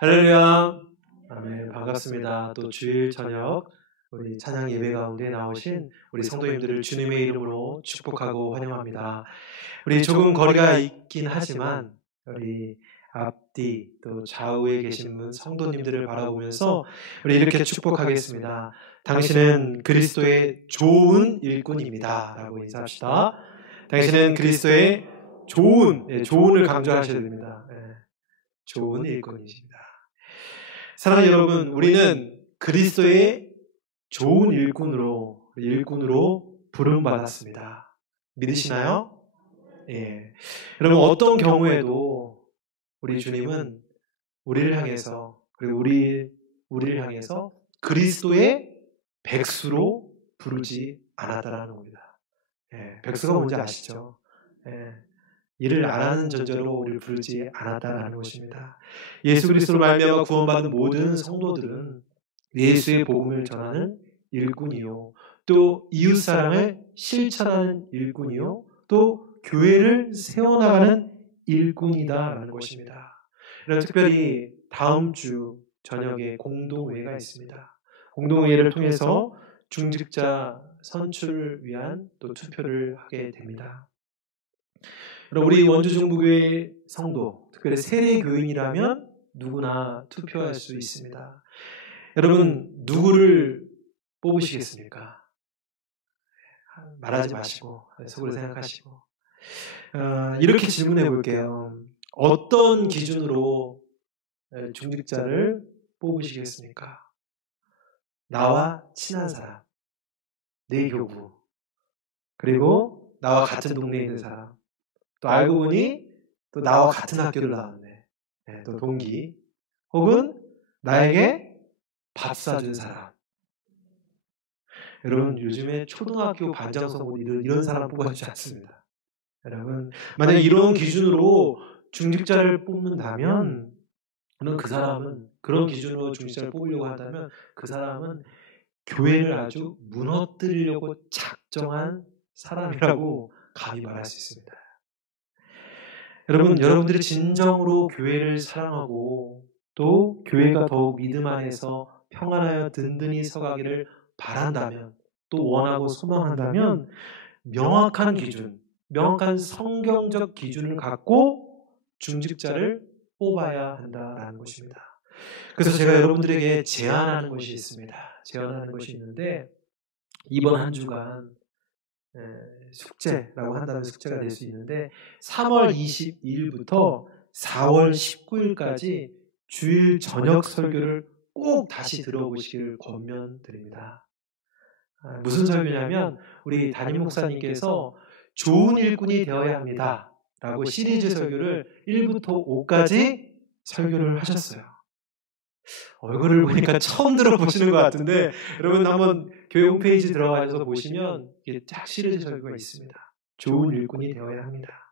할렐루야. 아멘. 반갑습니다. 또 주일 저녁 우리 찬양 예배 가운데 나오신 우리 성도님들을 주님의 이름으로 축복하고 환영합니다. 우리 조금 거리가 있긴 하지만 우리 앞뒤 또 좌우에 계신 분 성도님들을 바라보면서 우리 이렇게 축복하겠습니다. 당신은 그리스도의 좋은 일꾼입니다. 라고 인사합시다. 당신은 그리스도의 좋은을 강조하셔야 됩니다. 좋은 일꾼이십니다. 사랑하는 여러분, 우리는 그리스도의 좋은 일꾼으로 부름받았습니다. 믿으시나요? 예. 여러분, 어떤 경우에도 우리 주님은 우리를 향해서, 그리고 우리를 향해서 그리스도의 백수로 부르지 않았다라는 겁니다. 예. 백수가 뭔지 아시죠? 예. 일을 안 하는 존재로 우리를 부르지 않았다라는 것입니다. 예수 그리스도로 말미암아 구원받은 모든 성도들은 예수의 복음을 전하는 일꾼이요, 또 이웃사랑을 실천하는 일꾼이요, 또 교회를 세워나가는 일꾼이다라는 것입니다. 특별히 다음 주 저녁에 공동회의가 있습니다. 공동회의를 통해서 중직자 선출을 위한 또 투표를 하게 됩니다. 우리 원주중부교회 성도, 특별히 세례교인이라면 누구나 투표할 수 있습니다. 여러분, 누구를 뽑으시겠습니까? 말하지 마시고 속으로 생각하시고 이렇게 질문해 볼게요. 어떤 기준으로 중직자를 뽑으시겠습니까? 나와 친한 사람, 내 교부, 그리고 나와 같은 동네에 있는 사람, 또 알고 보니 또 나와 같은 학교를 나왔네. 또 동기, 혹은 나에게 밥 사준 사람. 여러분, 요즘에 초등학교 반장 선거 이런 사람 뽑아주지 않습니다. 여러분, 만약 이런 기준으로 중직자를 뽑는다면, 그 사람은 그런 기준으로 중직자를 뽑으려고 한다면 그 사람은 교회를 아주 무너뜨리려고 작정한 사람이라고 감히 말할 수 있습니다. 여러분, 여러분들이 진정으로 교회를 사랑하고 또 교회가 더욱 믿음 안에서 평안하여 든든히 서가기를 바란다면, 또 원하고 소망한다면 명확한 기준, 명확한 성경적 기준을 갖고 중직자를 뽑아야 한다라는 것입니다. 그래서 제가 여러분들에게 제안하는 것이 있습니다. 제안하는 것이 있는데, 이번 한 주간 숙제라고 한다면 숙제가 될 수 있는데 3월 22일부터 4월 19일까지 주일 저녁 설교를 꼭 다시 들어보시기를 권면드립니다. 무슨 설교냐면 우리 담임 목사님께서 좋은 일꾼이 되어야 합니다 라고 시리즈 설교를 1부터 5까지 설교를 하셨어요. 얼굴을 보니까 처음 들어보시는 것 같은데, 여러분 한번 교회 홈페이지 들어가셔서 보시면 이게 쫙 시리즈 설교가 있습니다. 좋은 일꾼이 되어야 합니다.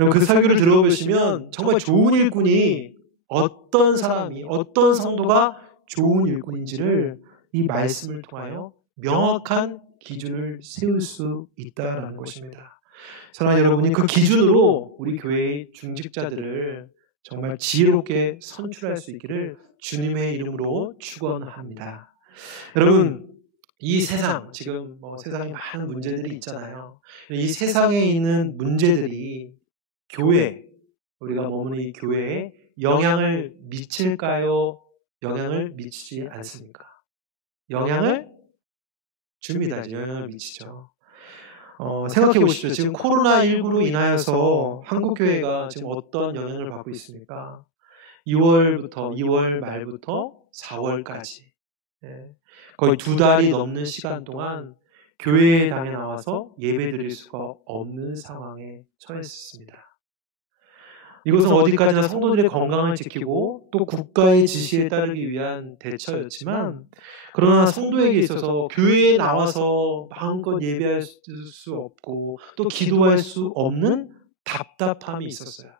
여러분, 그 설교를 들어보시면 정말 좋은 일꾼이 어떤 사람이, 어떤 성도가 좋은 일꾼인지를 이 말씀을 통하여 명확한 기준을 세울 수 있다는 것입니다. 사랑하는 여러분이 그 기준으로 우리 교회의 중직자들을 정말 지혜롭게 선출할 수 있기를 주님의 이름으로 축원합니다. 여러분, 이 세상, 지금 세상에 많은 문제들이 있잖아요. 이 세상에 있는 문제들이 교회, 우리가 머무는 이 교회에 영향을 미칠까요? 영향을 미치지 않습니까? 영향을 줍니다. 영향을 미치죠. 생각해 보십시오. 지금 코로나19로 인하여서 한국교회가 지금 어떤 영향을 받고 있습니까? 2월 말부터 4월까지 거의 2달이 넘는 시간 동안 교회당에 나와서 예배 드릴 수가 없는 상황에 처했습니다. 이것은 어디까지나 성도들의 건강을 지키고 또 국가의 지시에 따르기 위한 대처였지만, 그러나 성도에게 있어서 교회에 나와서 마음껏 예배할 수 없고 또 기도할 수 없는 답답함이 있었어요.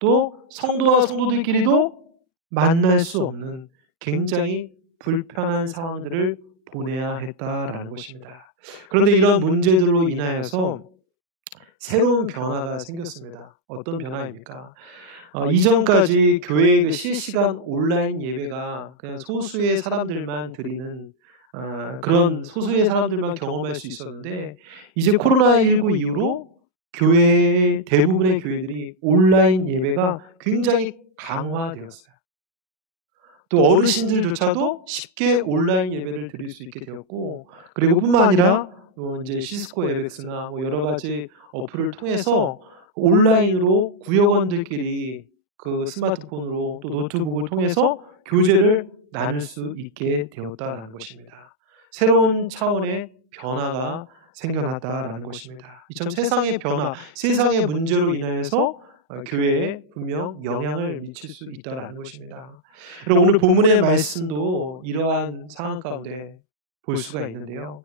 또 성도와 성도들끼리도 만날 수 없는 굉장히 불편한 상황들을 보내야 했다라는 것입니다. 그런데 이런 문제들로 인하여서 새로운 변화가 생겼습니다. 어떤 변화입니까? 이전까지 교회의 그 실시간 온라인 예배가 그냥 소수의 사람들만 드리는 그런 소수의 사람들만 경험할 수 있었는데, 이제 코로나19 이후로 대부분의 교회들이 온라인 예배가 굉장히 강화되었어요. 또 어르신들조차도 쉽게 온라인 예배를 드릴 수 있게 되었고, 그리고 뿐만 아니라 이제 시스코 앱엑스나 여러 가지 어플을 통해서 온라인으로 구역원들끼리 그 스마트폰으로 또 노트북을 통해서 교제를 나눌 수 있게 되었다는 것입니다. 새로운 차원의 변화가 생겨났다라는 것입니다. 이처럼 세상의 변화, 세상의 문제로 인하여서 교회에 분명 영향을 미칠 수 있다는 것입니다. 그리고 오늘 본문의 말씀도 이러한 상황 가운데 볼 수가 있는데요.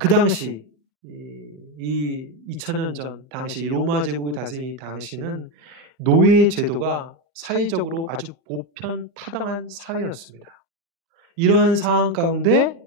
그 당시 이 2000년 전 당시 로마 제국이 다스린 당시는 노예 제도가 사회적으로 아주 보편타당한 사회였습니다. 이러한 상황 가운데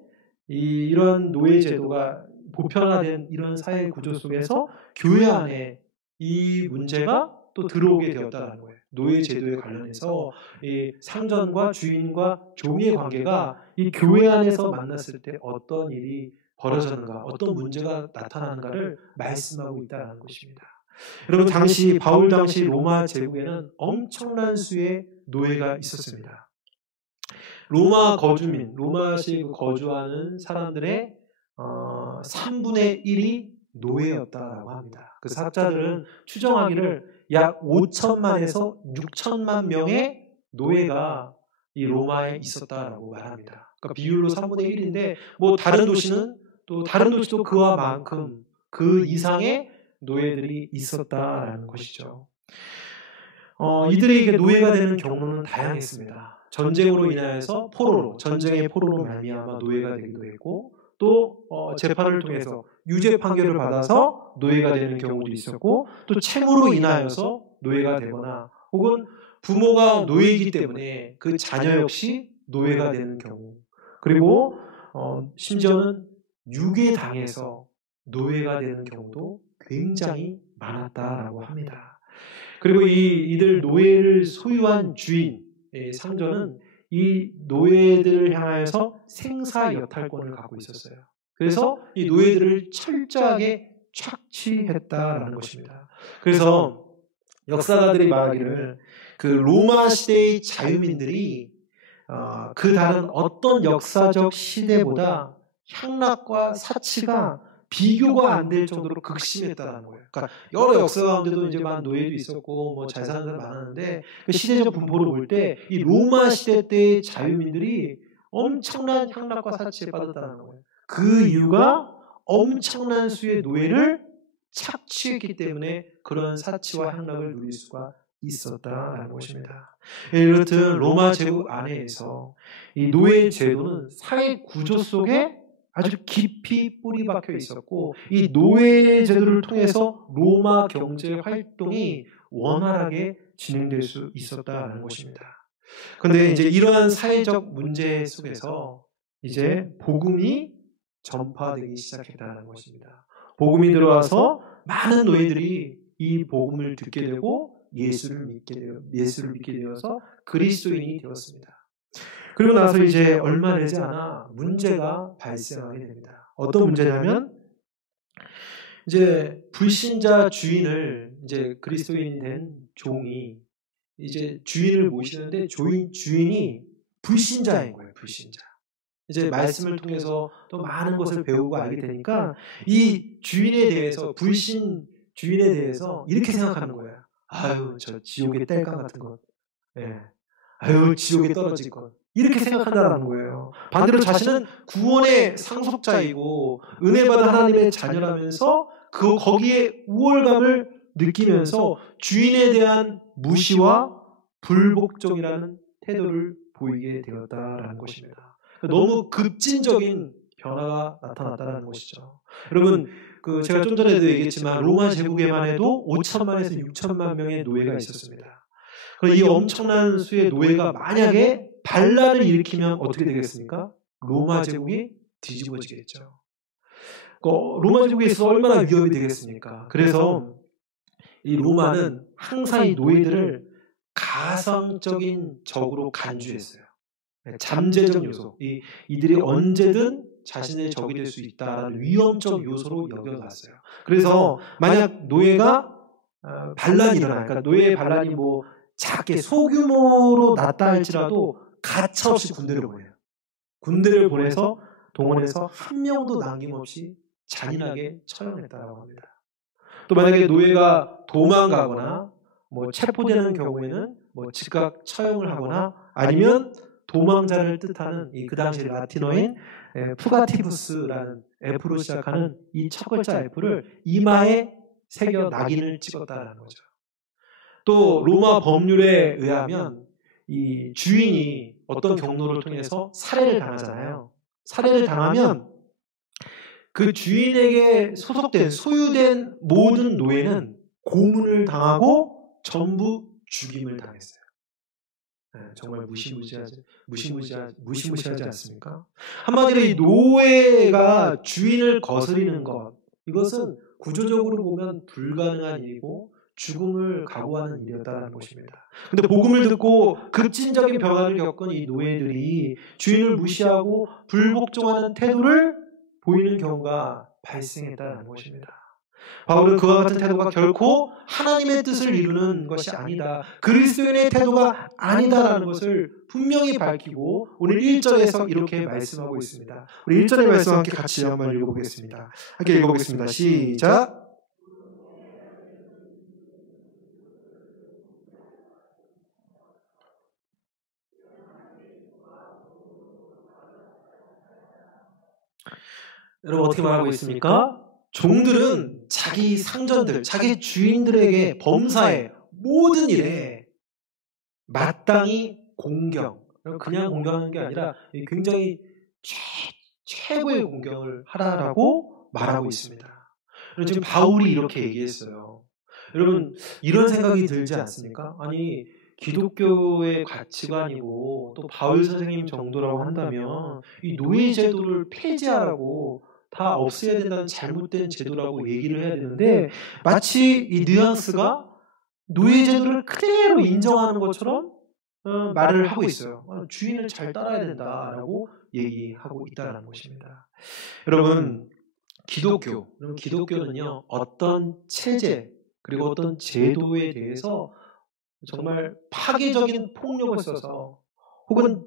이런 노예 제도가 보편화된 이런 사회 구조 속에서 교회 안에 이 문제가 또 들어오게 되었다는 거예요. 노예 제도에 관련해서 이 상전과 주인과 종의 관계가 이 교회 안에서 만났을 때 어떤 일이 벌어졌는가, 어떤 문제가 나타나는가를 말씀하고 있다는 것입니다. 여러분, 바울 당시 로마 제국에는 엄청난 수의 노예가 있었습니다. 로마 거주민, 로마시에 거주하는 사람들의 3분의 1이 노예였다라고 합니다. 그 학자들은 추정하기를 약 5천만에서 6천만 명의 노예가 이 로마에 있었다라고 말합니다. 그러니까 비율로 3분의 1인데 다른 도시도 그와 만큼 그 이상의 노예들이 있었다라는 것이죠. 이들에게 노예가 되는 경로는 다양했습니다. 전쟁으로 인하여서 전쟁의 포로로 말미암아 노예가 되기도 했고, 또 재판을 통해서 유죄 판결을 받아서 노예가 되는 경우도 있었고, 또 채무로 인하여서 노예가 되거나, 혹은 부모가 노예이기 때문에 그 자녀 역시 노예가 되는 경우, 그리고 심지어는 유괴당해서 노예가 되는 경우도 굉장히 많았다라고 합니다. 그리고 이들 노예를 소유한 주인, 상전은 이 노예들을 향하여서 생사 여탈권을 갖고 있었어요. 그래서 이 노예들을 철저하게 착취했다라는 것입니다. 그래서 역사가들이 말하기를 그 로마 시대의 자유민들이 그 다른 어떤 역사적 시대보다 향락과 사치가 비교가 안 될 정도로 극심했다는 거예요. 그러니까 여러 역사 가운데도 이제 노예도 있었고 잘 사는 사람 많았는데, 그 시대적 분포를 볼 때 이 로마 시대 때의 자유민들이 엄청난 향락과 사치에 빠졌다는 거예요. 그 이유가 엄청난 수의 노예를 착취했기 때문에 그런 사치와 향락을 누릴 수가 있었다는 것입니다. 이렇듯 로마 제국 안에서 이 노예 제도는 사회 구조 속에 아주 깊이 뿌리 박혀 있었고, 이 노예 제도를 통해서 로마 경제 활동이 원활하게 진행될 수 있었다는 것입니다. 그런데 이제 이러한 사회적 문제 속에서 이제 복음이 전파되기 시작했다는 것입니다. 복음이 들어와서 많은 노예들이 이 복음을 듣게 되고 예수를 믿게 되어서 그리스도인이 되었습니다. 그리고 나서 이제 얼마 되지 않아 문제가 발생하게 됩니다. 어떤 문제냐면, 이제 불신자 주인을, 이제 그리스도인이 된 종이 이제 주인을 모시는데 주인이 불신자인 거예요. 불신자. 이제 말씀을 통해서 또 많은 것을 배우고 알게 되니까 이 주인에 대해서, 불신 주인에 대해서 이렇게 생각하는 거예요. 아유, 저 지옥의 땔감 같은 것. 아유, 지옥에 떨어질 것. 이렇게 생각한다는 거예요. 반대로 자신은 구원의 상속자이고 은혜 받은 하나님의 자녀라면서 거기에 우월감을 느끼면서 주인에 대한 무시와 불복종이라는 태도를 보이게 되었다라는 것입니다. 너무 급진적인 변화가 나타났다는 것이죠. 여러분, 제가 좀 전에도 얘기했지만 로마 제국에만 해도 5천만에서 6천만 명의 노예가 있었습니다. 이 엄청난 수의 노예가 만약에 반란을 일으키면 어떻게 되겠습니까? 로마 제국이 뒤집어지겠죠. 로마 제국에 있어서 얼마나 위험이 되겠습니까? 그래서 이 로마는 항상 이 노예들을 가상적인 적으로 간주했어요. 잠재적 요소. 이들이 언제든 자신의 적이 될 수 있다는 위험적 요소로 여겨놨어요. 그래서 만약 노예가 반란이 일어나, 그러니까 노예의 반란이 뭐 작게 소규모로 났다 할지라도 가차없이 군대를 보내요. 군대를 보내서 동원해서 한 명도 남김없이 잔인하게 처형했다라고 합니다. 또 만약에 노예가 도망가거나 뭐 체포되는 경우에는 뭐 즉각 처형을 하거나 아니면 도망자를 뜻하는 그 당시 라틴어인 푸가티부스라는 F로 시작하는 이 첫 글자 F를 이마에 새겨 낙인을 찍었다라는 거죠. 또 로마 법률에 의하면 이 주인이 어떤 경로를 통해서 살해를 당하잖아요. 살해를 당하면 그 주인에게 소속된 소유된 모든 노예는 고문을 당하고 전부 죽임을 당했어요. 정말 무시무시하지 않습니까? 한마디로 이 노예가 주인을 거스리는 것, 이것은 구조적으로 보면 불가능한 일이고 죽음을 각오하는 일이었다는 것입니다. 근데 복음을 듣고 급진적인 변화를 겪은 이 노예들이 주인을 무시하고 불복종하는 태도를 보이는 경우가 발생했다는 것입니다. 바울은 그와 같은 태도가 결코 하나님의 뜻을 이루는 것이 아니다, 그리스도인의 태도가 아니다라는 것을 분명히 밝히고 오늘 1절에서 이렇게 말씀하고 있습니다. 우리 1절의 말씀 함께 같이 한번 읽어보겠습니다. 함께 읽어보겠습니다. 시작. 여러분 어떻게 말하고 있습니까? 종들은 자기 상전들, 자기 주인들에게 범사에 모든 일에 마땅히 공경, 그냥 공경하는 게 아니라 굉장히 최고의 공경을 하라라고 말하고 있습니다. 지금 바울이 이렇게 얘기했어요. 여러분 이런 생각이 들지 않습니까? 아니 기독교의 가치관이고 또 바울 선생님 정도라고 한다면 이 노예 제도를 폐지하라고 다 없애야 된다는 잘못된 제도라고 얘기를 해야 되는데 마치 이 뉘앙스가 노예 제도를 그대로 인정하는 것처럼 말을 하고 있어요. 주인을 잘 따라야 된다라고 얘기하고 있다는 것입니다. 여러분 기독교는요 어떤 체제 그리고 어떤 제도에 대해서 정말 파괴적인 폭력을 써서 혹은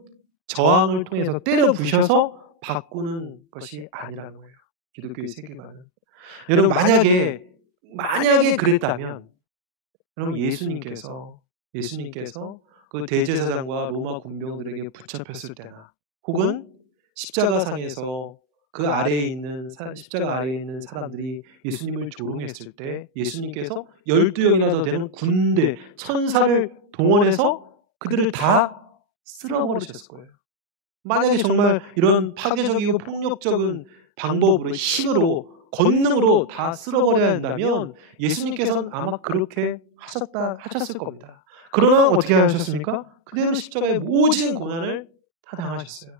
저항을 통해서 때려 부셔서 바꾸는 것이 아니라는 거예요. 기독교의 세계관은. 여러분 만약에 그랬다면 여러분 예수님께서 그 대제사장과 로마 군병들에게 붙잡혔을 때나 혹은 십자가상에서 그 아래에 있는 십자가 아래에 있는 사람들이 예수님을 조롱했을 때 예수님께서 12명이나 더 되는 군대 천사를 동원해서 그들을 다 쓸어버리셨을 거예요. 만약에 정말 이런 파괴적이고 폭력적인 방법으로 힘으로 권능으로 다 쓸어버려야 한다면 예수님께서는 아마 그렇게 하셨을 겁니다. 그러나 어떻게 하셨습니까? 그대로 십자가의 모진 고난을 다 당하셨어요.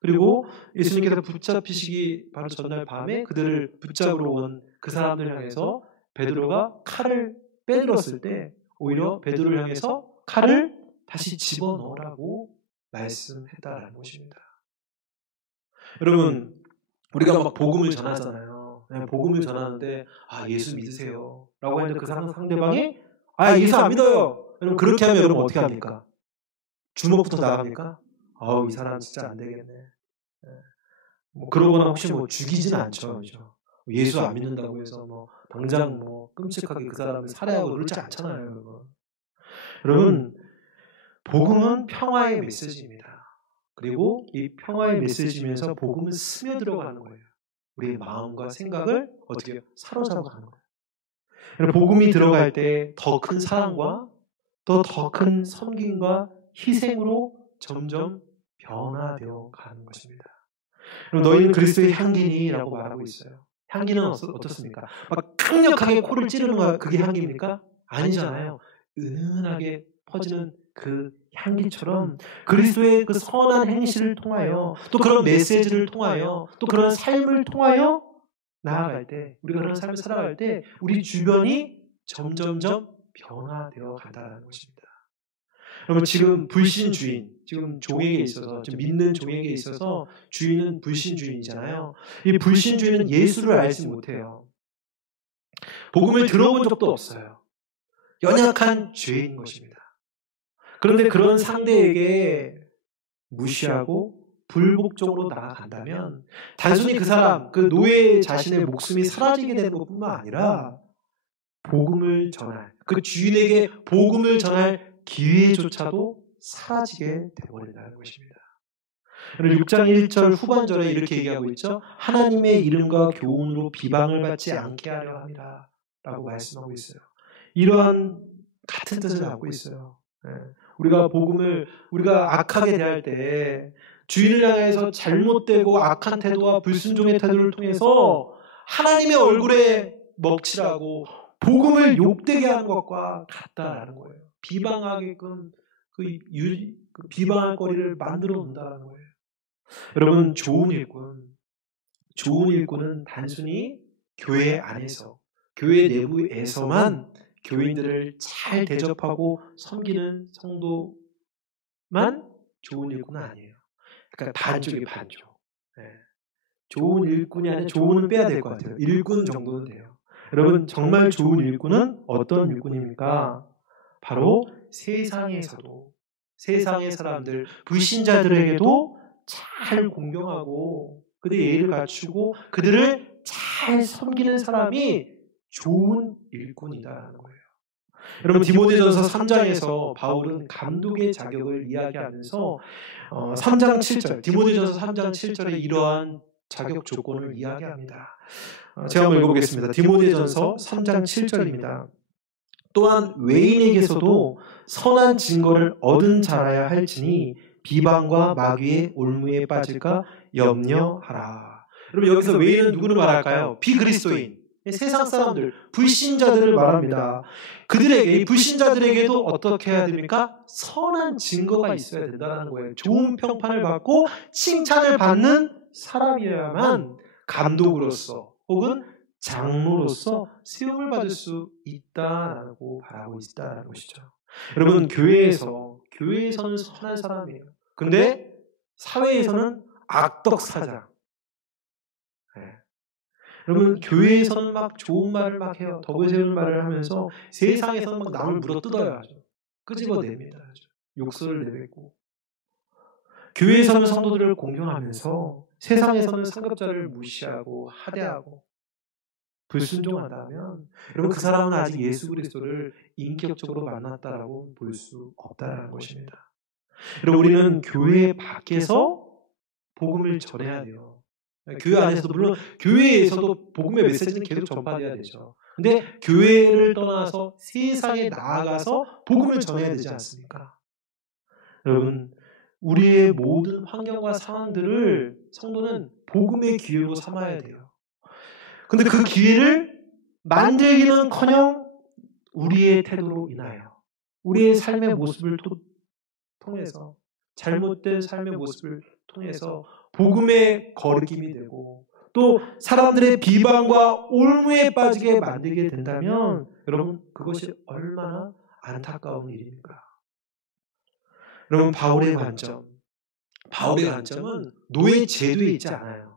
그리고 예수님께서 붙잡히시기 바로 전날 밤에 그들을 붙잡으러 온 그 사람들 향해서 베드로가 칼을 빼들었을 때 오히려 베드로를 향해서 칼을 다시 집어넣으라고 말씀했다라는 것입니다. 여러분 우리가 막 복음을 전하잖아요. 복음을 전하는데 예수 믿으세요 라고 하는데 그 상대방이 예수 안 믿어요. 여러분 그렇게 하면 여러분 어떻게 합니까? 주먹부터 나갑니까? 이 사람 진짜 안 되겠네. 뭐 그러거나 혹시 뭐 죽이지는 않죠. 그렇죠? 예수 안 믿는다고 해서 뭐 당장 뭐 끔찍하게 그 사람을 살해하고 그러지 않잖아요. 여러분 복음은 평화의 메시지입니다. 그리고 이 평화의 메시지면서 복음은 스며들어가는 거예요. 우리의 마음과 생각을 어떻게 사로잡아가는 거예요. 여러분 복음이 들어갈 때 더 큰 사랑과 또 더 큰 섬김과 희생으로 점점 변화되어 가는 것입니다. 그럼 너희는 그리스도의 향기니라고 말하고 있어요. 향기는 어떻습니까? 막 강력하게 코를 찌르는 거 그게 향기입니까? 아니잖아요. 은은하게 퍼지는 그 향기처럼 그리스도의 그 선한 행실을 통하여 또 그런 메시지를 통하여 또 그런 삶을 통하여 나아갈 때 우리가 그런 삶을 살아갈 때 우리 주변이 점점점 변화되어 간다는 것입니다. 여러분 지금 불신주인, 지금 종에게 있어서, 지금 믿는 종에게 있어서 주인은 불신주인이잖아요. 이 불신주인은 예수를 알지 못해요. 복음을 들어본 적도 없어요. 연약한 죄인 것입니다. 그런데 그런 상대에게 무시하고 불복종으로 나아간다면 단순히 그 사람, 그 노예 자신의 목숨이 사라지게 되는 것뿐만 아니라 복음을 전할, 그 주인에게 복음을 전할 기회조차도 사라지게 되어버린다는 것입니다. 6장 1절 후반절에 이렇게 얘기하고 있죠. 하나님의 이름과 교훈으로 비방을 받지 않게 하려 함이라 라고 말씀하고 있어요. 이러한 같은 뜻을 갖고 있어요. 우리가 악하게 대할 때 주인을 향해서 잘못되고 악한 태도와 불순종의 태도를 통해서 하나님의 얼굴에 먹칠하고 복음을 욕되게 하는 것과 같다라는 거예요. 비방하게끔 그 비방할 거리를 만들어 놓는다는 거예요. 여러분, 좋은 일꾼은 단순히 교회 안에서, 교회 내부에서만 교인들을 잘 대접하고 섬기는 성도만 좋은 일꾼은 아니에요. 그러니까 반쪽. 좋은 일꾼이 아니라 좋은은 빼야 될 것 같아요. 일꾼 정도는 돼요. 여러분, 정말 좋은 일꾼은 어떤 일꾼입니까? 바로 세상에서도, 세상의 사람들, 불신자들에게도 잘 공경하고 그들의 예의를 갖추고 그들을 잘 섬기는 사람이 좋은 일꾼이다라는 거예요. 여러분, 디모데전서 3장에서 바울은 감독의 자격을 이야기하면서 3장 7절, 디모데전서 3장 7절에 이러한 자격 조건을 이야기합니다. 제가 한번 읽어보겠습니다. 디모데전서 3장 7절입니다. 또한 외인에게서도 선한 증거를 얻은 자라야 할지니 비방과 마귀의 올무에 빠질까 염려하라. 여러분, 여기서 외인은 누구를 말할까요? 비그리스도인, 세상 사람들, 불신자들을 말합니다. 이 불신자들에게도 어떻게 해야 됩니까? 선한 증거가 있어야 된다는 거예요. 좋은 평판을 받고 칭찬을 받는 사람이어야만 감독으로서 혹은 장로로서 세움을 받을 수 있다라고 바라고 있다는 것이죠. 여러분, 교회에서는 선한 사람이에요. 근데 사회에서는 악덕 사장. 여러분, 교회에서는 막 좋은 말을 막 해요. 덕을 세우는 말을 하면서 세상에서는 막 남을 물어 뜯어야 하죠. 끄집어냅니다. 욕설을 내뱉고. 교회에서는 성도들을 공경하면서 세상에서는 상급자를 무시하고 하대하고 불순종한다면 여러분, 그 사람은 아직 예수 그리스도를 인격적으로 만났다라고 볼 수 없다는 것입니다. 여러분, 우리는 교회 밖에서 복음을 전해야 돼요. 교회 안에서도, 물론 교회에서도 복음의 메시지는 계속 전파돼야 되죠. 근데 교회를 떠나서 세상에 나아가서 복음을 전해야 되지 않습니까? 여러분, 우리의 모든 환경과 상황들을 성도는 복음의 기회로 삼아야 돼요. 근데 그 기회를 만들기는커녕 우리의 태도로 인하여, 우리의 삶의 모습을 통해서, 잘못된 삶의 모습을 통해서 복음의 거리낌이 되고 또 사람들의 비방과 올무에 빠지게 만들게 된다면 여러분, 그것이 얼마나 안타까운 일입니까? 여러분, 바울의 관점은 노예 제도에 있지 않아요.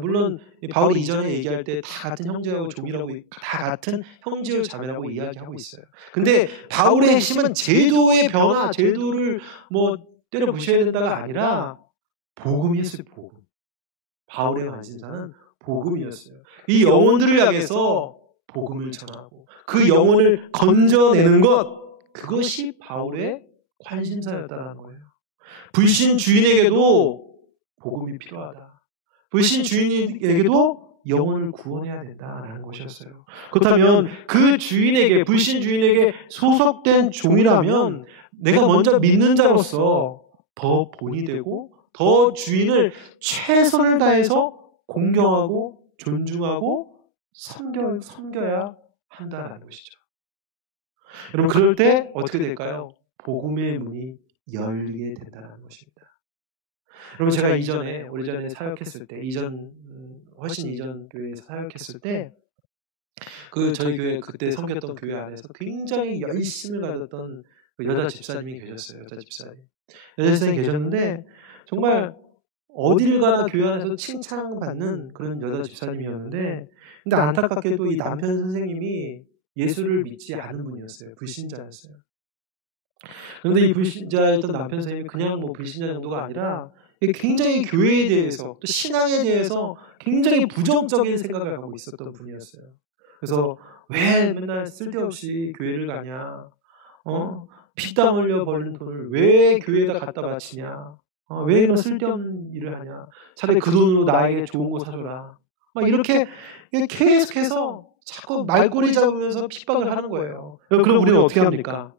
물론 바울이 이전에 얘기할 때 다 같은 형제하고 종이라고, 다 같은 형제요 자매라고 이야기하고 있어요. 근데 바울의 핵심은 제도의 변화, 제도를 때려 부셔야 된다가 아니라 복음이었어요. 복음. 바울의 관심사는 복음이었어요. 이 영혼들을 향해서 복음을 전하고 그 영혼을 건져내는 것, 그것이 바울의 관심사였다는 거예요. 불신 주인에게도 복음이 필요하다. 불신 주인에게도 영혼을 구원해야 된다라는 것이었어요. 그렇다면 그 불신 주인에게 소속된 종이라면 내가 먼저 믿는 자로서 더 본이 되고 더 주인을 최선을 다해서 공경하고 존중하고 섬겨야 한다는 것이죠. 여러분, 그럴 때 어떻게 될까요? 복음의 문이 열리게 된다는 것입니다. 여러분, 제가 오래전에 사역했을 때, 훨씬 이전 교회에서 사역했을 때, 저희 교회 그때 섬겼던 교회 안에서 굉장히 열심을 가졌던 여자 집사님이 계셨어요. 여자 집사님이 계셨는데 정말 어딜 가나 교회 안에서 칭찬받는 그런 여자 집사님이었는데, 근데 안타깝게도 이 남편 선생님이 예수를 믿지 않은 분이었어요. 불신자였어요. 그런데 이 불신자였던 남편 선생님이 그냥 뭐 불신자 정도가 아니라 굉장히 교회에 대해서 또 신앙에 대해서 굉장히 부정적인 생각을 하고 있었던 분이었어요. 그래서 왜 맨날 쓸데없이 교회를 가냐? 피땀 흘려 벌는 돈을 왜 교회에다 갖다 바치냐? 왜 이런 쓸데없는 일을 하냐? 차라리 그 돈으로 나에게 좋은 거 사줘라. 막 이렇게 계속해서 자꾸 말꼬리 잡으면서 핍박을 하는 거예요. 그럼 우리는 어떻게 합니까?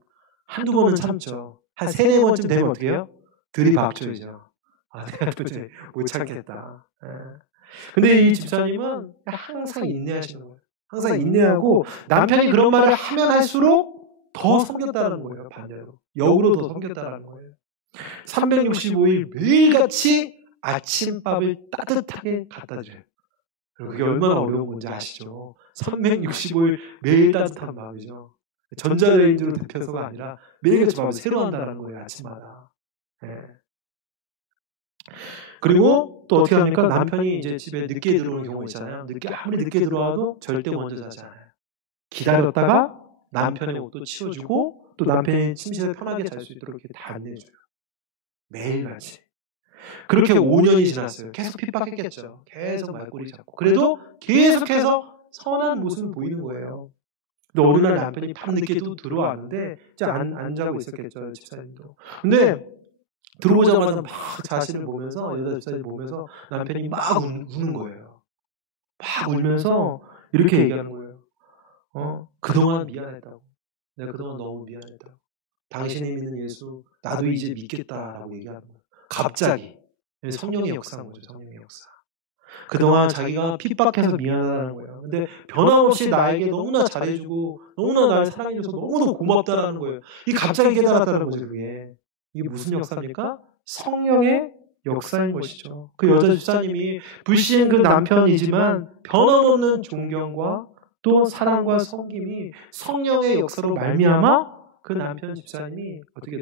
한두 번은 참죠. 한 3, 4번쯤 되면 어떻게 해요? 들이박쳐야죠. 내가 도저히 못 참겠다. 근데 이 집사님은 항상 인내하시는 거예요. 항상 인내하고 남편이 그런 말을 하면 할수록 더 섬겼다는 거예요. 반대로. 역으로 더 섬겼다는 거예요. 365일 매일같이 아침밥을 따뜻하게 갖다 줘요. 그게 얼마나 어려운 건지 아시죠? 365일 매일 따뜻한 마음이죠. 전자레인지로 데펴서가 아니라 매일같이 밥을 새로 한다는 거예요. 아침마다. 그리고 또 어떻게 합니까? 남편이 이제 집에 늦게 들어오는 경우 있잖아요. 아무리 늦게 들어와도 절대 먼저 자지 않아요. 기다렸다가 남편의 옷도 치워주고 또 남편이 침실에 편하게 잘 수 있도록 이렇게 다 안내해줘요. 매일같이. 그렇게 5년이 지났어요. 계속 핍박했겠죠. 계속 말꼬리 잡고. 그래도 계속해서 선한 모습을 보이는 거예요. 근데 어느 날 남편이 밤늦게 또 들어왔는데 이제 안 자고 있었겠죠. 집사님도. 근데 들어오자마자 막 자신을 보면서, 여자 집사님 보면서 남편이 막 우는 거예요. 막 울면서 이렇게 얘기하는 거예요. 그동안 미안했다고. 내가 그동안 너무 미안했다고. 당신이 믿는 예수 나도 이제 믿겠다라고 얘기하는 거예요. 갑자기. 성령의 역사인 거죠. 성령의 역사. 그동안 자기가 핍박해서 미안하다는 거예요. 근데 변함없이 나에게 너무나 잘해주고 너무나 날 사랑해줘서 너무너무 고맙다라는 거예요. 이 갑자기 깨달았다는 거죠. 이게 무슨 역사입니까? 성령의 역사인 것이죠. 그 여자 집사님이 불신 그 남편이지만 변함없는 존경과 또 사랑과 섬김이 성령의 역사로 말미암아 그 남편 집사님이 어떻게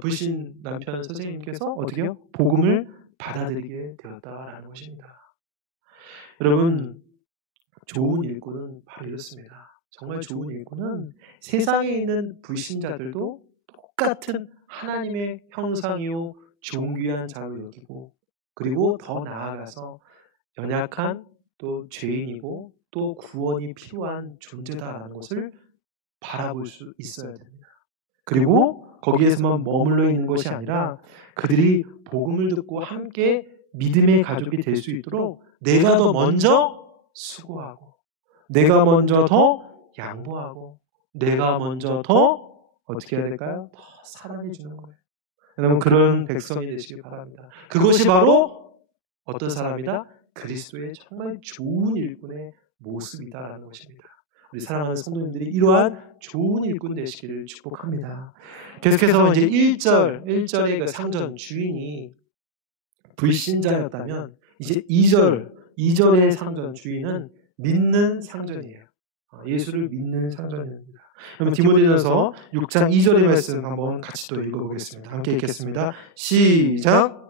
불신 남편 선생님께서 어떻게요? 복음을 받아들이게 되었다라는 것입니다. 여러분, 좋은 일꾼은 바로 이렇습니다. 정말 좋은 일꾼은 세상에 있는 불신자들도 똑같은 하나님의 형상이요 존귀한 자로 여기고, 그리고 더 나아가서 연약한 또 죄인이고 또 구원이 필요한 존재다라는 것을 바라볼 수 있어야 됩니다. 그리고 거기에서만 머물러 있는 것이 아니라 그들이 복음을 듣고 함께 믿음의 가족이 될 수 있도록 내가 더 먼저 수고하고, 내가 먼저 더 양보하고, 내가 먼저 더 어떻게 해야 될까요? 더 사랑해 주는 거예요. 여러분, 그런 백성이 되시길 바랍니다. 그것이 바로 어떤 사람이다? 그리스도의 정말 좋은 일꾼의 모습이다라는 것입니다. 우리 사랑하는 성도님들이 이러한 좋은 일꾼 되시기를 축복합니다. 계속해서 이제 1절의 그 상전 주인이 불신자였다면 이제 2절의 상전 주인은 믿는 상전이에요. 예수를 믿는 상전입니다. 그러면 디모데전서 6장 2절의 말씀 한번 같이 또 읽어보겠습니다. 함께 읽겠습니다. 시작.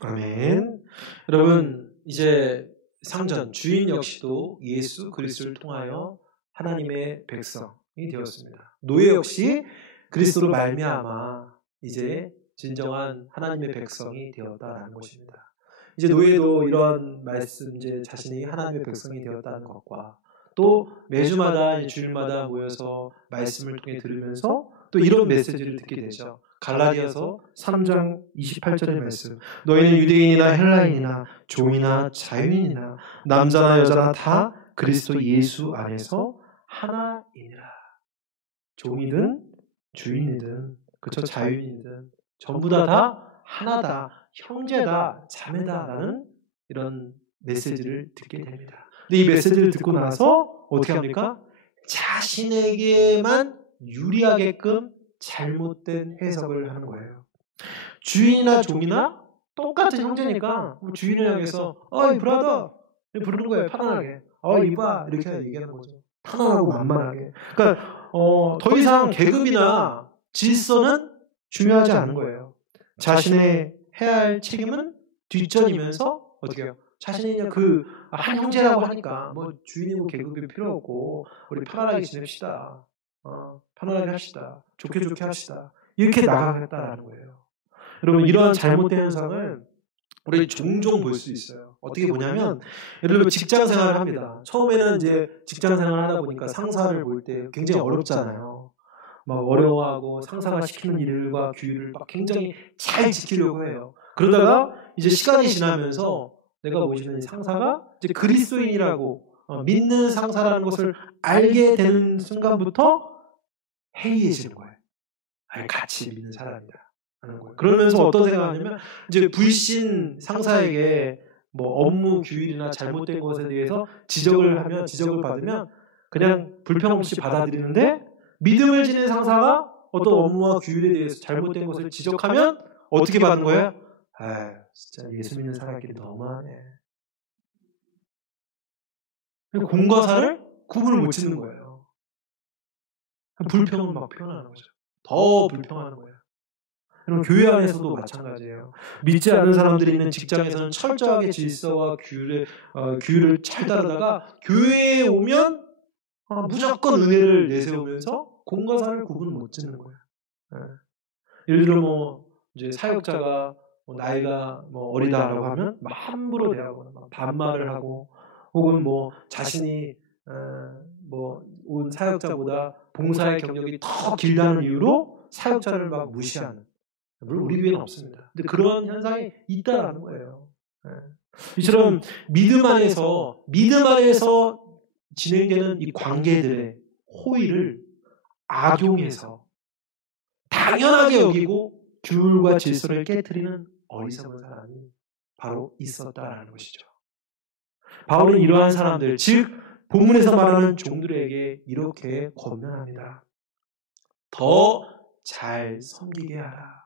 아멘. 여러분, 이제 상전 주인 역시도 예수 그리스도를 통하여 하나님의 백성이 되었습니다. 노예 역시 그리스도로 말미암아 이제 진정한 하나님의 백성이 되었다라는 것입니다. 이제 노예도 이런 말씀, 이제 자신이 하나님의 백성이 되었다는 것과 또 매주마다 주일마다 모여서 말씀을 통해 들으면서 또 이런 메시지를 듣게 되죠. 갈라디아서 3장 28절의 말씀. 너희는 유대인이나 헬라인이나 종이나 자유인이나 남자나 여자나 다 그리스도 예수 안에서 하나이니라. 종이든 주인이든 그쵸, 자유인이든 전부 다 하나다, 형제다, 자매다라는 이런 메시지를 듣게 됩니다. 근데 이 메시지를 듣고 나서 어떻게 합니까? 자신에게만 유리하게끔 잘못된 해석을 하는 거예요. 주인이나 종이나 똑같은 형제니까 주인을 향해서 어이 브라더 부르는 거예요. 편안하게. 이봐 이렇게 얘기하는 거죠. 편안하고 만만하게. 그러니까 더 이상 계급이나 질서는 중요하지 않은 거예요. 자신의 해야 할 책임은 뒷전이면서 어떻게 해요? 자신이 그냥 한 형제라고 하니까 뭐 주인이고 계급이 필요 없고 우리 편안하게 지냅시다. 편안하게 합시다. 좋게 합시다. 이렇게 나가겠다라는 거예요. 여러분 이러한 잘못된 현상을 우리 종종 볼 수 있어요. 어떻게 보냐면 예를 들어 직장 생활을 합니다. 처음에는 이제 직장 생활을 하다 보니까 상사를 볼 때 굉장히 어렵잖아요. 막 어려워하고 상사가 시키는 일과 규율을 막 굉장히 잘 지키려고 해요. 그러다가 이제 시간이 지나면서 내가 보시는 상사가 이제 그리스도인이라고 믿는 상사라는 것을 알게 되는 순간부터 해이해지는 거예요. 같이 믿는 사람이다 하는 거예요. 그러면서 어떤 생각하냐면 이제 불신 상사에게 뭐 업무 규율이나 잘못된 것에 대해서 지적을 받으면 그냥 불평 없이 받아들이는데 믿음을 지닌 상사가 어떤 업무와 규율에 대해서 잘못된 것을 지적하면 어떻게 받는 거예요? 진짜 예수 믿는 사람끼리 너무하네. 공과 사를 구분을 못 짓는 거예요. 불평을 막 표현하는 거죠. 더 불평하는 거예요. 그럼 교회 안에서도 마찬가지예요. 믿지 않는 사람들이 있는 직장에서는 철저하게 질서와 규율을 잘 따르다가 교회에 오면 무조건 은혜를 내세우면서 공과 사를 구분 못 짓는 거예요. 예를 들어 뭐 이제 사역자가 나이가 어리다라고 하면 함부로 대하거나 반말을 하고 혹은 뭐 자신이 온 사역자보다 봉사의 경력이 더 길다는 이유로 사역자를 막 무시하는. 물론 우리 교회는 없습니다. 근데 그런 현상이 있다라는 거예요. 이처럼 믿음 안에서 진행되는 이 관계들의 호의를 악용해서 당연하게 여기고 규율과 질서를 깨트리는 어리석은 사람이 바로 있었다라는 것이죠. 바울은 이러한 사람들, 즉 본문에서 말하는 종들에게 이렇게 권면합니다. 더 잘 섬기게 하라.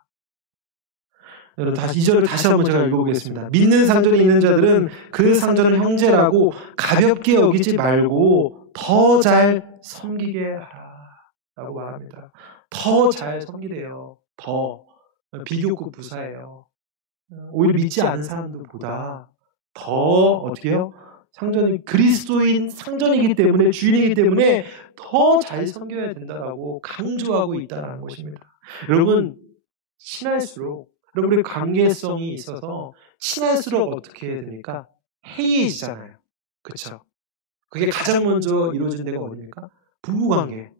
여러분, 이 절을 다시 한번 제가 읽어보겠습니다. 믿는 상전에 있는 자들은 그 상전을 형제라고 가볍게 여기지 말고 더 잘 섬기게 하라 라고 말합니다. 더 잘 섬기래요. 더 비교급 부사예요. 오히려 믿지 않은 사람들보다 더 어떻게 해요? 상전이 그리스도인 상전이기 때문에 주인이기 때문에 더 잘 섬겨야 된다라고 강조하고 있다는 것입니다. 여러분 친할수록 여러분의 관계성이 있어서 친할수록 어떻게 해야 됩니까? 해이해지잖아요. 그렇죠? 그게 가장 먼저 이루어진 데가 어디입니까? 부부관계.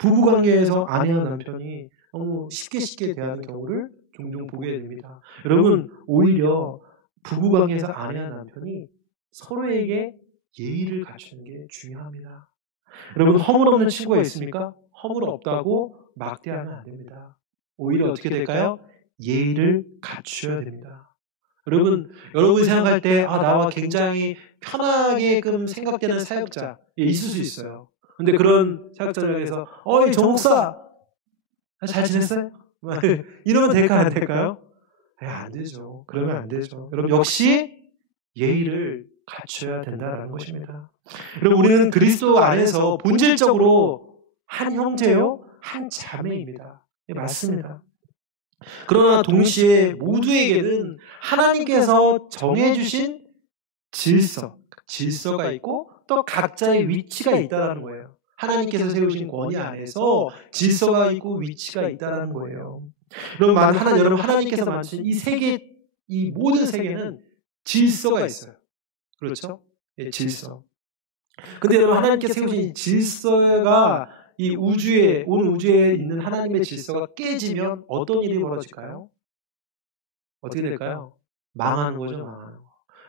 부부관계에서 아내와 남편이 너무 쉽게 대하는 경우를 종종 보게 됩니다. 여러분 오히려 부부관계에서 아내와 남편이 서로에게 예의를 갖추는 게 중요합니다. 여러분 허물 없는 친구가 있습니까? 허물 없다고 막대하면 안 됩니다. 오히려 어떻게 될까요? 예의를 갖추어야 됩니다. 여러분 생각할 때 나와 굉장히 편하게끔 생각되는 사역자 있을 수 있어요. 근데 그런 사역자를 위해서 정 목사 잘 지냈어요? 이러면 될까요? 안 될까요? 안 되죠. 그러면 안 되죠. 여러분 역시 예의를 갖춰야 된다는 것입니다. 여러분 우리는 그리스도 안에서 본질적으로 한 형제요, 한 자매입니다. 맞습니다. 그러나 동시에 모두에게는 하나님께서 정해주신 질서가 있고 또 각자의 위치가 있다는 거예요. 하나님께서 세우신 권위 안에서 질서가 있고 위치가 있다는 거예요. 여러분 하나님께서 만드신 이 세계, 이 모든 세계는 질서가 있어요. 그렇죠? 질서. 근데 여러분 하나님께서 세우신 질서가 온 우주에 있는 하나님의 질서가 깨지면 어떤 일이 벌어질까요? 어떻게 될까요? 망하는 거죠, 망하는 거.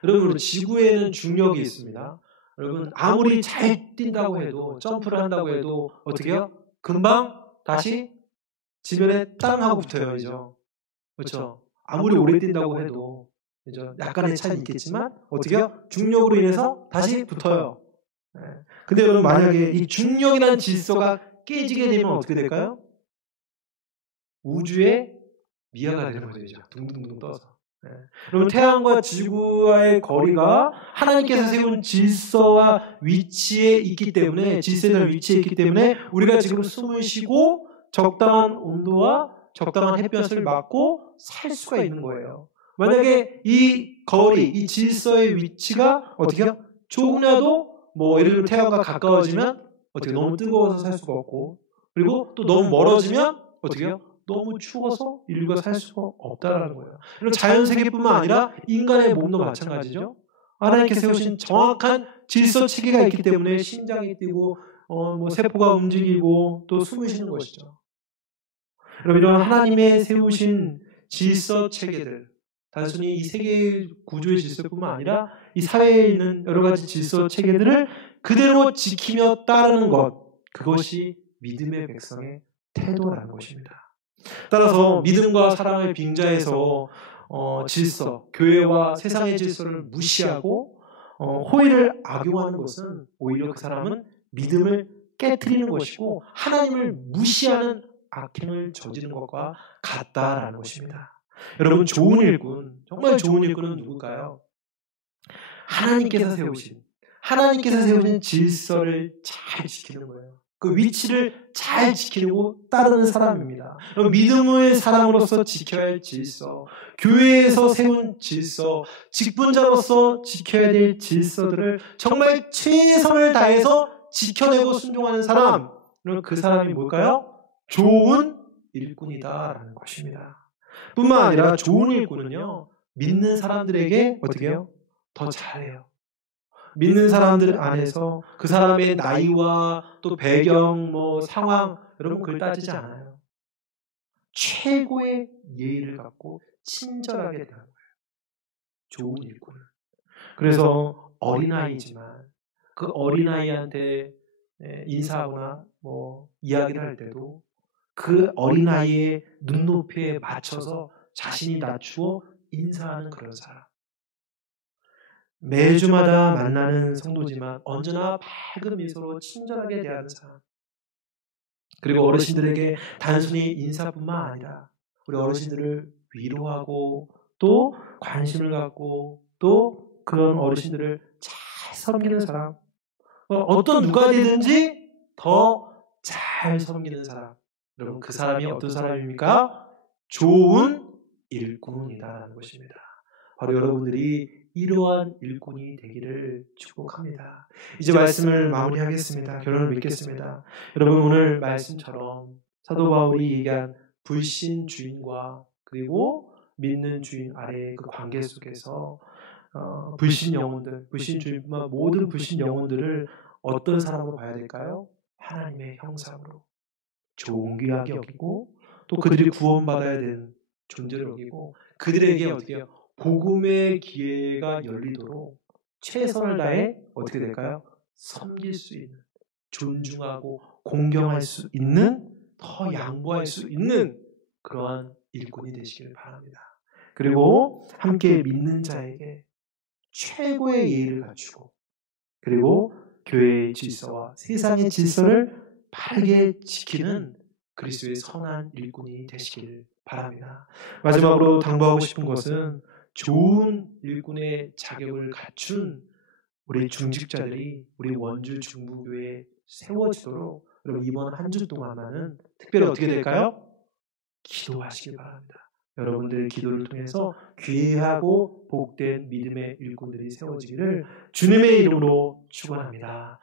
여러분 지구에는 중력이 있습니다. 여러분 아무리 잘 뛴다고 해도 점프를 한다고 해도 어떻게 해요? 금방 다시 지면에 땅 하고 붙어요, 그렇죠? 아무리 오래 뛴다고 해도 약간의 차이는 있겠지만 어떻게 해요? 중력으로 인해서 다시 붙어요. 근데 여러분 만약에 이 중력이라는 질서가 깨지게 되면 어떻게 될까요? 우주의 미아가 되는 거죠. 둥둥둥 떠서. 그러면 태양과 지구와의 거리가 하나님께서 세운 질서와 위치에 있기 때문에, 질서와 위치에 있기 때문에 우리가 지금 숨을 쉬고 적당한 온도와 적당한 햇볕을 맞고 살 수가 있는 거예요. 만약에 이 거리, 이 질서의 위치가 어떻게요? 조금이라도 예를 들면 태양과 가까워지면 어떻게 너무 뜨거워서 살 수가 없고, 그리고 또 너무 멀어지면 어떻게요? 너무 추워서 인류가 살 수가 없다라는 거예요. 그리고 자연 세계뿐만 아니라 인간의 몸도 마찬가지죠. 하나님께서 세우신 정확한 질서 체계가 있기 때문에 심장이 뛰고 세포가 움직이고 또 숨을 쉬는 것이죠. 여러분, 이런 하나님의 세우신 질서 체계들, 단순히 이 세계의 구조의 질서뿐만 아니라 이 사회에 있는 여러 가지 질서 체계들을 그대로 지키며 따르는 것, 그것이 믿음의 백성의 태도라는 것입니다. 따라서 믿음과 사랑을 빙자해서 질서, 교회와 세상의 질서를 무시하고 호의를 악용하는 것은 오히려 그 사람은 믿음을 깨트리는 것이고 하나님을 무시하는 악행을 저지른 것과 같다라는 것입니다. 여러분, 좋은 일꾼, 정말 좋은 일꾼은 누굴까요? 하나님께서 세우신 질서를 잘 지키는 거예요. 그 위치를 잘 지키고 따르는 사람입니다. 믿음의 사람으로서 지켜야 할 질서, 교회에서 세운 질서, 직분자로서 지켜야 될 질서들을 정말 최선을 다해서 지켜내고 순종하는 사람, 그 사람이 뭘까요? 좋은 일꾼이다라는 것입니다. 뿐만 아니라 좋은 일꾼은요, 믿는 사람들에게 어떻게 해요? 더 잘해요. 믿는 사람들 안에서 그 사람의 나이와 또 배경, 상황, 여러분 그걸 따지지 않아요. 최고의 예의를 갖고 친절하게 대하는 거예요. 좋은 일꾼은. 그래서 어린아이지만 그 어린아이한테 인사하거나 이야기를 할 때도 그 어린아이의 눈높이에 맞춰서 자신이 낮추어 인사하는 그런 사람. 매주마다 만나는 성도지만 언제나 밝은 미소로 친절하게 대하는 사람. 그리고 어르신들에게 단순히 인사뿐만 아니라 우리 어르신들을 위로하고 또 관심을 갖고 또 그런 어르신들을 잘 섬기는 사람. 어떤 누가 되든지 더 잘 섬기는 사람. 여러분, 그 사람이 어떤 사람입니까? 좋은 일꾼이다라는 것입니다. 바로 여러분들이 이러한 일꾼이 되기를 축복합니다. 이제 말씀을 마무리하겠습니다. 결론을 맺겠습니다. 여러분, 오늘 말씀처럼 사도 바울이 얘기한 불신 주인과 그리고 믿는 주인 아래의 그 관계 속에서 불신 영혼들, 불신 주인뿐만 모든 불신 영혼들을 어떤 사람으로 봐야 될까요? 하나님의 형상으로 존귀하게 여기고 또 그들이 구원받아야 되는 존재를 여기고 그들에게 어떻게 해요? 복음의 기회가 열리도록 최선을 다해 어떻게 될까요? 섬길 수 있는, 존중하고 공경할 수 있는, 더 양보할 수 있는 그러한 일꾼이 되시길 바랍니다. 그리고 함께 믿는 자에게 최고의 예의를 갖추고 그리고 교회의 질서와 세상의 질서를 바르게 지키는 그리스도의 선한 일꾼이 되시길 바랍니다. 마지막으로 당부하고 싶은 것은 좋은 일꾼의 자격을 갖춘 우리 중직자들이 우리 원주 중부교회에 세워지도록 여러분 이번 한 주 동안만은 특별히 어떻게 될까요? 기도하시길 바랍니다. 여러분들의 기도를 통해서 귀하고 복된 믿음의 일꾼들이 세워지기를 주님의 이름으로 축원합니다.